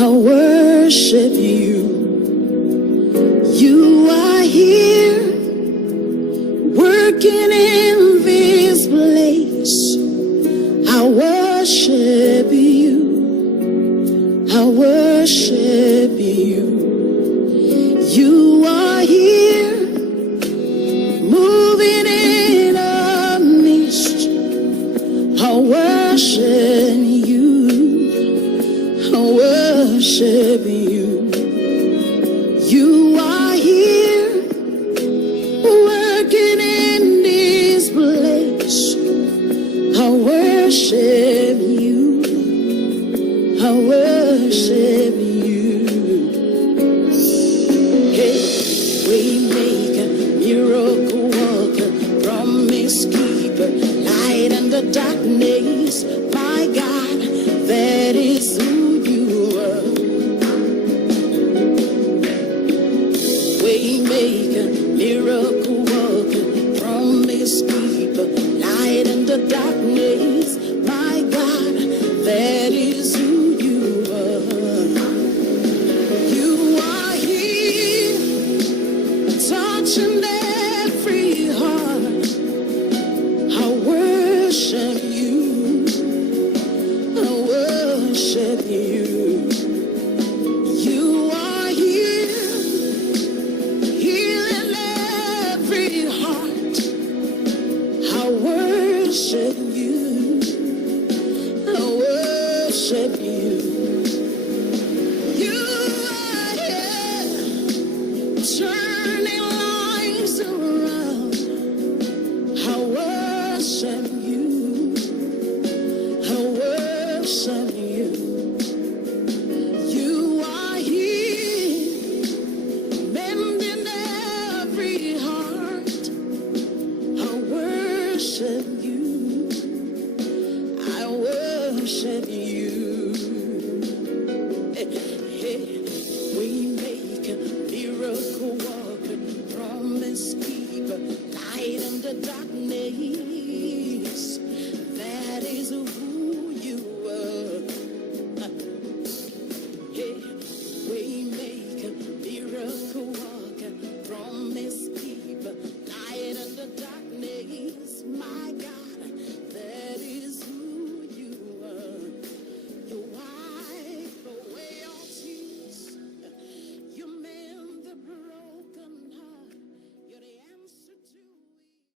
I worship you. You are here, working in this place. I worship you. I worship you. You are here, moving in our midst. I worship you. I worship you. You are here, working in this place. I worship you. I worship you. Hey, we make a miracle worker, promise keeper, light in the darkness. My God, that is who you are. We make a miracle worker, promise keeper, light in the darkness. My God, that is who you are. You are here, touching every heart. I worship you. I worship you. You are here, healing every heart. I worship you. I worship you. You are here, turning lives around. I worship you. I worship you. You are here, mending every heart. I worship you. I worship you. Hey, we make a miracle walker, promise keeper.